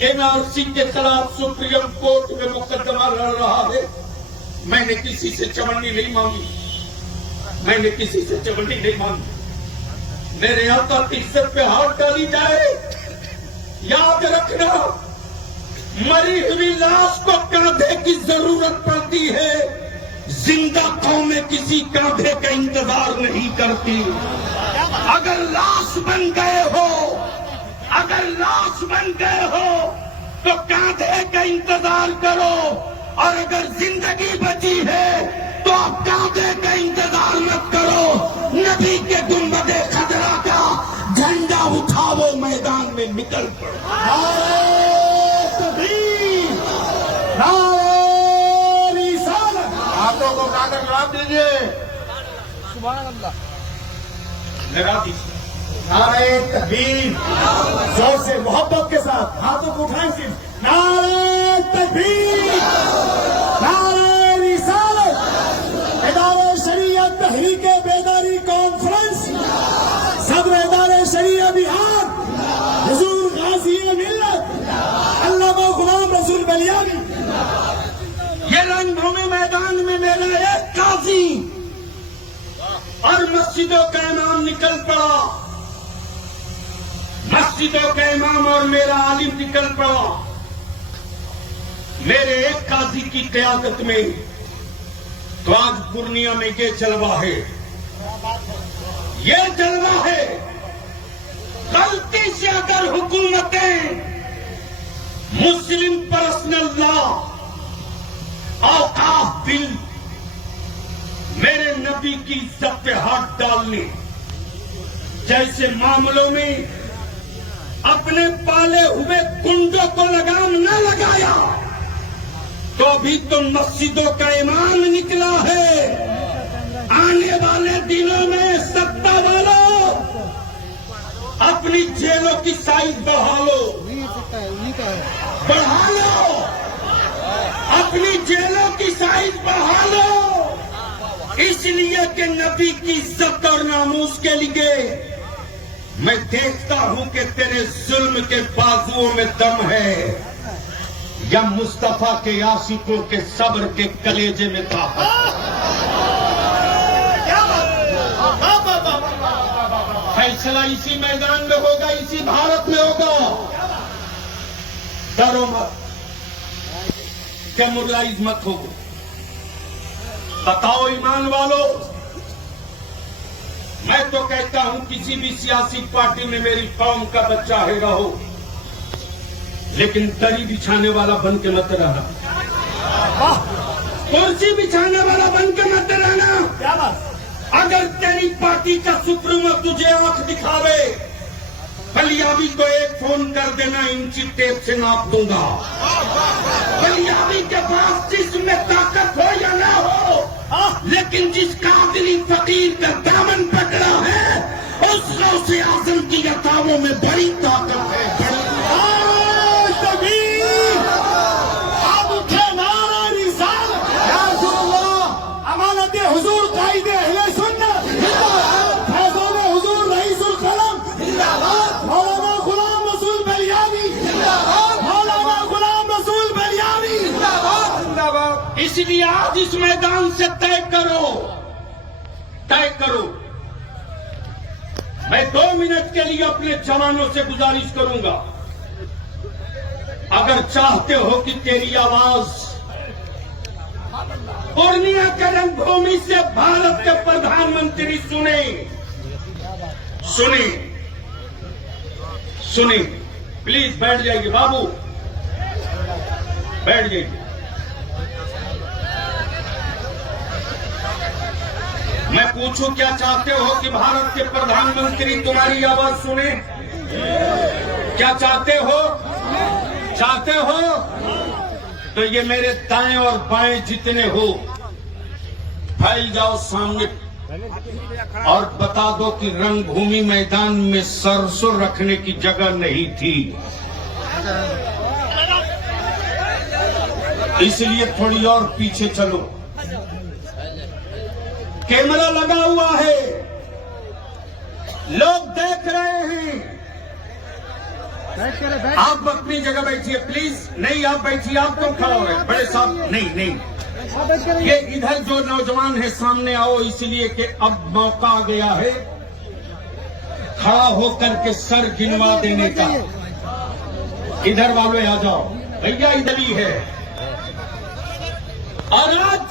NRC के खिलाफ supreme court में मुकदमा लड़ रहा है। मैंने किसी से चवन्नी नहीं मांगी, मैंने किसी से चवन्नी नहीं मांगी। मेरे यहां तक इज्जत पे हाथ डाली जाए, याद रखना मरी हुई लाश को कांधे की जरूरत पड़ती है, जिंदा कौमें किसी कांधे का इंतजार नहीं करती। अगर लाश बन गए हो, अगर लाश बन गए हो तो कांधे का इंतजार करो, और अगर जिंदगी बची है तो आप कांधे का इंतजार मत करो। नबी के गुंबदे खजरा का झंडा उठाओ, मैदान में निकल पड़ो। हाथों को कागज जवाब दीजिए। सुभान अल्लाह। लगा दीजिए। नारे तकबीर, जोर से मोहब्बत के साथ हाथों को उठाएं सिर्फ। नारे तकबीर, नारे रिसालत, इदारे शरीयत तहरीक बेदारी कॉन्फ्रेंस, सदर इदारे शरीयत बिहार हुजूर गाजी मिल्लत अल्लामा गुलाम रसूल बलियानी। ये रणभूमि मैदान में मेरा एक काजी और मस्जिदों का इमाम निकल पड़ा, मस्जिदों का इमाम और मेरा आलिम निकल पड़ा। मेरे एक काजी की क़यादत में तो आज पूर्णिया में ये जलवा है, ये जलवा है। गलती से अगर हुकूमतें मुस्लिम पर्सनल लॉ, औकाफ बिल, मेरे नबी की इज्जत पे हाथ डालने जैसे मामलों में अपने पाले हुए गुंडों को लगाम न लगाया तो अभी तो मस्जिदों का इमाम निकला है। आने वाले दिनों में सत्ता वालों अपनी जेलों की साइज बढ़ा लो, बढ़ा लो, अपनी जेलों की साइज बढ़ा लो, इसलिए कि नबी की इज्जत और नामूस के लिए। मैं देखता हूं कि तेरे जुल्म के बाजुओं में दम है या मुस्तफा के आशिकों के सब्र के कलेजे में ताकत है। फैसला इसी मैदान में होगा, इसी भारत में होगा। डरो मत, डेमोरलाइज मत हो। बताओ ईमान वालों, मैं तो कहता हूं किसी भी सियासी पार्टी में मेरी कौम का बच्चा है रहो, लेकिन दरी बिछाने वाला बन के मत रहना, कुर्सी बिछाने वाला बन के मत रहना। अगर तेरी पार्टी का सुप्रीमो तुझे आंख दिखावे, बलियाबी को एक फोन कर देना, इंची टेप से नाप दूंगा। बलियाबी के पास जिसमें ताकत हो या ना हो, लेकिन जिस कादिरी फकीर का दामन पकड़ा है, उस गौसे आजम की अताओं में बड़ी ताकत है। आप उठे नारा रिसालत, या रसूलल्लाह, अमानत हुजूर कायदे अहले सुन्नत, फैज़ान हुजूर रईसुल कलम, मौलाना गुलाम रसूल बलियानी, मौलाना गुलाम रसूल बलियानी जिंदाबाद। इसलिए आज इस मैदान से तय करो, तय करो। मैं 2 मिनट के लिए अपने जवानों से गुजारिश करूंगा, अगर चाहते हो कि तेरी आवाज पूर्णिया के रणभूमि से भारत के प्रधानमंत्री सुने, सुने, सुने। प्लीज बैठ जाइए बाबू, बैठ जाइए। मैं पूछूं क्या चाहते हो कि भारत के प्रधानमंत्री तुम्हारी आवाज सुने? क्या चाहते हो? चाहते हो तो ये मेरे दाएं और बाएं जितने हो फैल जाओ सामने और बता दो कि रणभूमि मैदान में सरसों रखने की जगह नहीं थी, इसलिए थोड़ी और पीछे चलो। कैमरा लगा हुआ है, लोग देख रहे हैं, आप अपनी जगह बैठिए प्लीज। नहीं आप बैठिए, आप क्यों खड़ा हो रहे हैं बड़े साहब? नहीं नहीं, ये इधर जो नौजवान है सामने आओ, इसलिए कि अब मौका आ गया है खड़ा होकर के सर गिनवा देने का। इधर वाले आ जाओ भैया, इधर ही है। और आज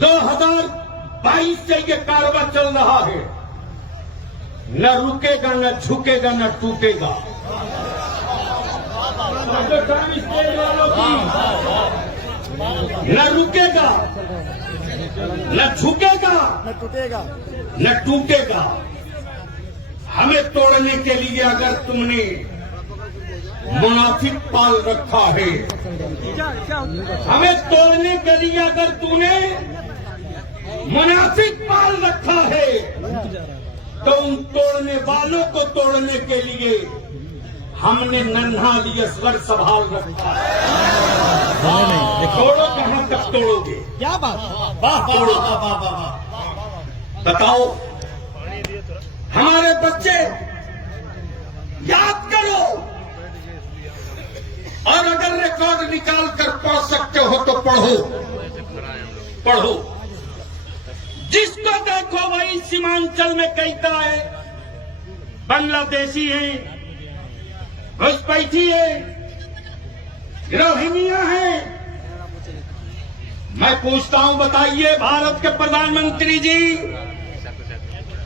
2022 से ये कारवा चल रहा है, न रुकेगा न झुकेगा न टूटेगा। न रुकेगा न झुकेगा न टूटेगा। हमें तोड़ने के लिए अगर तुमने मुनाफिक पाल रखा है, हमें तोड़ने के लिए अगर तूने मुनाफिक पाल रखा है, तो उन तोड़ने वालों को तोड़ने के लिए हमने नन्हा लियसवर संभाल रखा है। तोड़ो, कहां तक तोड़ोगे? क्या बात, तोड़ो। बताओ हमारे बच्चे, याद करो, और अगर रिकॉर्ड निकाल कर पढ़ सकते हो तो पढ़ो, पढ़ो। जिसको देखो वही सीमांचल में कहता है बांग्लादेशी है, घुसपैठी है, रोहिंग्या है। मैं पूछता हूं, बताइए भारत के प्रधानमंत्री जी,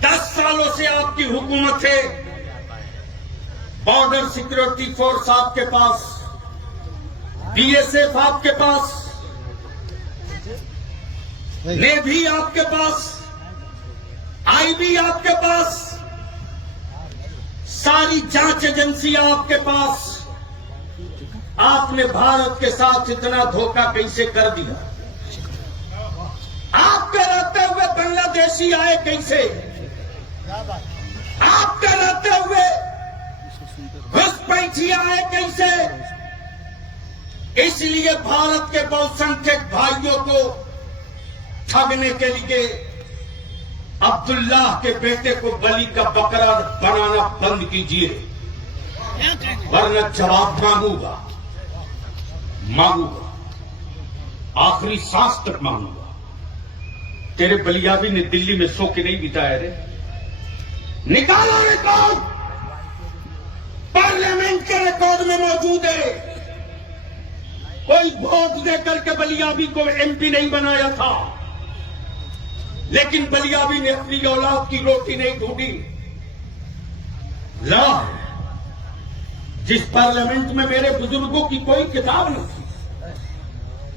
10 सालों से आपकी हुकूमत है, बॉर्डर सिक्योरिटी फोर्स आपके पास, बीएसएफ आपके पास, नेवी आपके पास, आईबी आपके पास, सारी जांच एजेंसियां आपके पास। आपने भारत के साथ इतना धोखा कैसे कर दिया? आपके रहते हुए बांग्लादेशी आए कैसे? आपके रहते हुए घुसपैठी आए कैसे? इसलिए भारत के बहुसंख्यक भाइयों को ठगने के लिए अब्दुल्लाह के बेटे को बलि का बकरा बनाना बंद कीजिए, वरना जवाब मांगूंगा, आखिरी सांस तक मांगूंगा। तेरे बलियाबी ने दिल्ली में सो के नहीं बिताया रे। निकालो रिकॉर्ड, पार्लियामेंट के रिकॉर्ड में मौजूद है। कोई वोट देकर के बलियाबी को एमपी नहीं बनाया था, लेकिन बलियाबी ने अपनी औलाद की रोटी नहीं ढूंढी। ला, जिस पार्लियामेंट में मेरे बुजुर्गों की कोई किताब नहीं थी,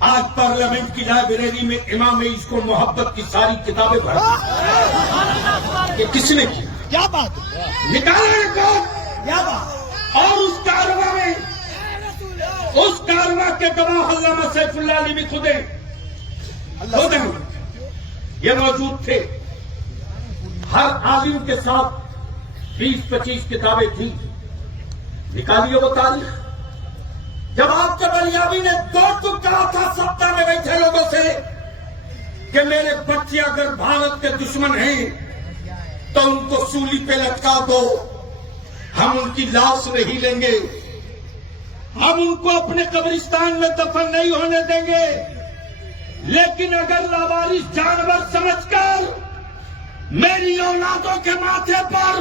आज पार्लियामेंट की लाइब्रेरी में इमाम इसको मोहब्बत की सारी किताबें भर दी। ये किसने की? क्या बात, निकाला रिकॉर्ड। क्या बात। और उस कारवा में, उस कारवा के गवाह अल्लामा सैफुल्लाह अली भी खुद ये मौजूद थे। हर आलिम के साथ 20-25 किताबें थी। निकालिए वो तारीख, जब आपके बलियाबी ने दौड़ कहा था सत्ता में बैठे लोगों से कि मेरे बच्चे अगर भारत के दुश्मन हैं तो उनको सूली पे लटका दो, हम उनकी लाश नहीं लेंगे, हम उनको अपने कब्रिस्तान में दफन नहीं होने देंगे। लेकिन अगर लावारिस जानवर समझकर मेरी औलादों के माथे पर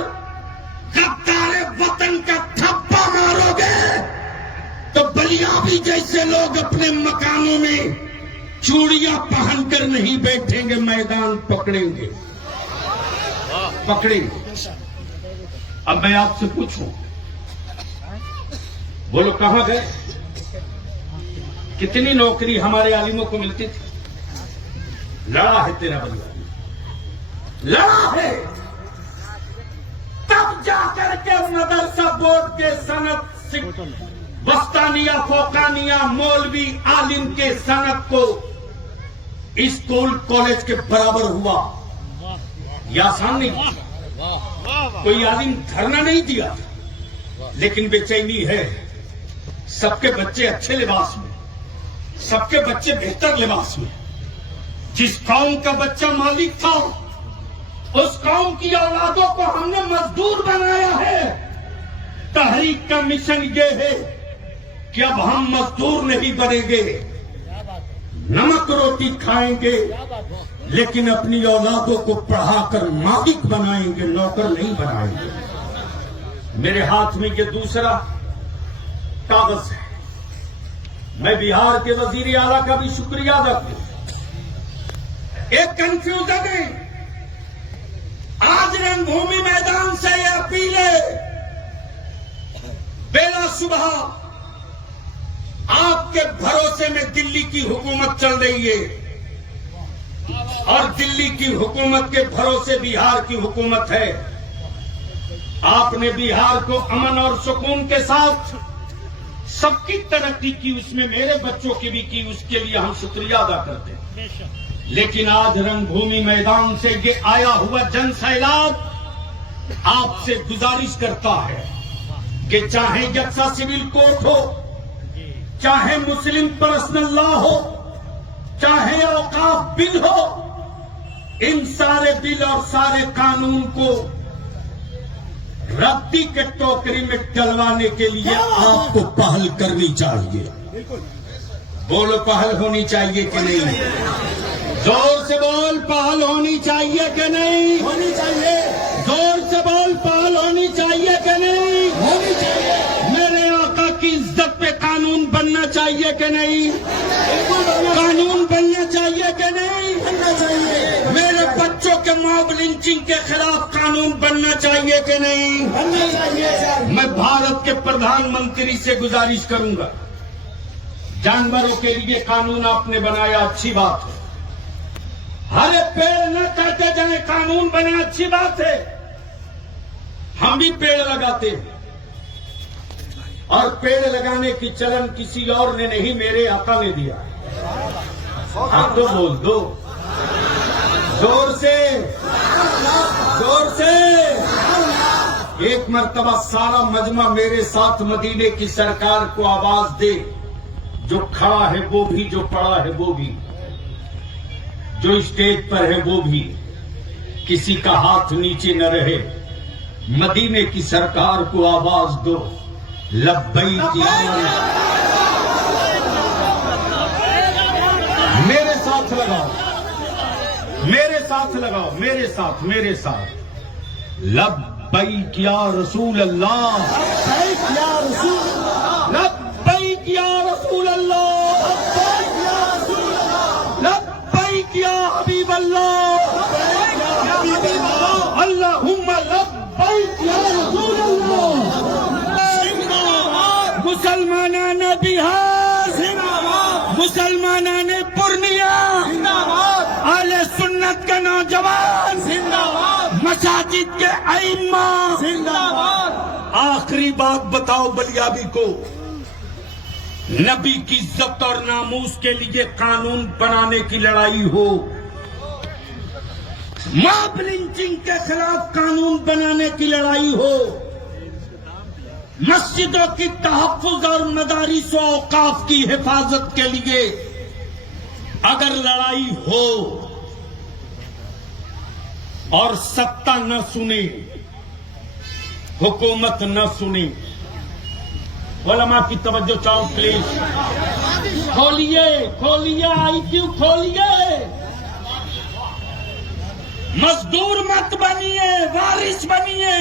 गद्दारे वतन का थप्पा मारोगे, तो बलियाबी जैसे लोग अपने मकानों में चूड़ियां पहनकर नहीं बैठेंगे, मैदान पकड़ेंगे, पकड़ेंगे। अब मैं आपसे पूछूं, बोलो कहां गए? कितनी नौकरी हमारे आलिमों को मिलती थी? लड़ा है तेरा बलियाबी, लड़ा है। तब जाकर के मदरसा बोर्ड के सनद, बस्तानिया, फोकानिया, मौलवी, आलिम के सनद को स्कूल कॉलेज के बराबर हुआ। यह आसान नहीं था। कोई आलिम धरना नहीं दिया, लेकिन बेचैनी है। सबके बच्चे अच्छे लिबास में, सबके बच्चे बेहतर लिबास में। जिस कौम का बच्चा मालिक था, उस कौम की औलादों को हमने मजदूर बनाया है। तहरीक का मिशन ये है कि अब हम मजदूर नहीं बनेंगे, नमक रोटी खाएंगे, लेकिन अपनी औलादों को पढ़ाकर मालिक बनाएंगे, नौकर नहीं बनाएंगे। मेरे हाथ में ये दूसरा कागज है। मैं बिहार के वजीर आला का भी शुक्रिया अदा करूं। एक कंफ्यूजन है, आज रंगभूमि मैदान से यह अपील है, बेला सुबह आपके भरोसे में दिल्ली की हुकूमत चल रही है और दिल्ली की हुकूमत के भरोसे बिहार की हुकूमत है। आपने बिहार को अमन और सुकून के साथ सबकी तरक्की की, उसमें मेरे बच्चों की भी की, उसके लिए हम शुक्रिया अदा करते हैं। लेकिन आज रंगभूमि मैदान से ये आया हुआ जन सैलाब आपसे गुजारिश करता है कि चाहे यक्सा सिविल कोर्ट हो, चाहे मुस्लिम पर्सनल लॉ हो, चाहे औकाफ बिल हो, इन सारे बिल और सारे कानून को रद्दी के टोकरी में डलवाने के लिए आपको पहल करनी चाहिए। बोलो, पहल होनी चाहिए कि नहीं? जोर से बोल, पहल होनी चाहिए कि नहीं? होनी चाहिए। जोर से बोल, पहल होनी चाहिए कि नहीं? होनी चाहिए। मेरे आका की इज्जत पे कानून बनना चाहिए कि नहीं? बिल्कुल बनना कानून बनना चाहिए कि नहीं? बनना चाहिए। मेरे बच्चों के मॉब लिंचिंग के खिलाफ कानून बनना चाहिए कि नहीं? बनना चाहिए। मैं भारत के प्रधानमंत्री से गुजारिश करूंगा, जानवरों के लिए कानून आपने बनाया, अच्छी बात है। हरे पेड़ न काटे जाए, कानून बना, अच्छी बात है। हम भी पेड़ लगाते हैं और पेड़ लगाने की चलन किसी और ने नहीं, मेरे आका ने दिया। आप तो बोल दो जोर से, जोर से। एक मर्तबा सारा मजमा मेरे साथ मदीने की सरकार को आवाज दे, जो खड़ा है वो भी, जो पड़ा है वो भी, जो स्टेज पर है वो भी, किसी का हाथ नीचे न रहे। मदीने की सरकार को आवाज दो, लब्बैक या मेरे साथ लगाओ, मेरे साथ लगाओ, मेरे साथ, मेरे साथ। लब्बैक या रसूल अल्लाह, लब्बैक या रसूल अल्लाह, लब्बैक या रसूल अल्लाह, लब्बैक या रसूल अल्लाह, लब्बैक या हबीब अल्लाह, लब्बैक या हबीब अल्लाह, अल्लाहुम्मा लब्बैक या रसूल अल्लाह। मुसलमानाने बिहार, जिंदाबाद। मुसलमानाने पूर्णिया, जिंदाबाद। आले सुन्नत के नौजवान, जिंदाबाद। मसाजिद के अइम्मा, जिंदाबाद। आखिरी बात बताओ बलियाबी को, नबी की इज्जत और नामूस के लिए कानून बनाने की लड़ाई हो, मॉब लिंचिंग के खिलाफ कानून बनाने की लड़ाई हो, मस्जिदों की तहफ्फुज और मदारिस व औकाफ की हिफाजत के लिए अगर लड़ाई हो और सत्ता न सुने, हुकूमत न सुने, उलमा की तवज्जो चाहो प्लीज। खोलिए, खोलिए IQ, खोलिए। मजदूर मत बनिए, वारिस बनिए।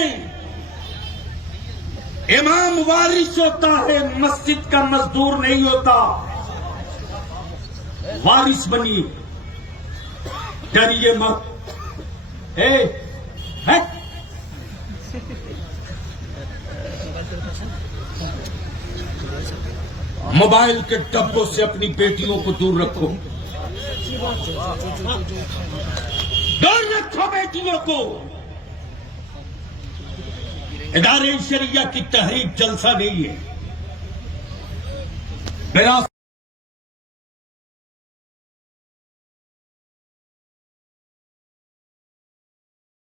इमाम वारिस होता है, मस्जिद का मजदूर नहीं होता। वारिस बनिए, डरिए मत। है? मोबाइल के डब्बों से अपनी बेटियों को दूर रखो, दूर रखो बेटियों को। इदारे शरिया की तहरीक जलसा नहीं है। मेरा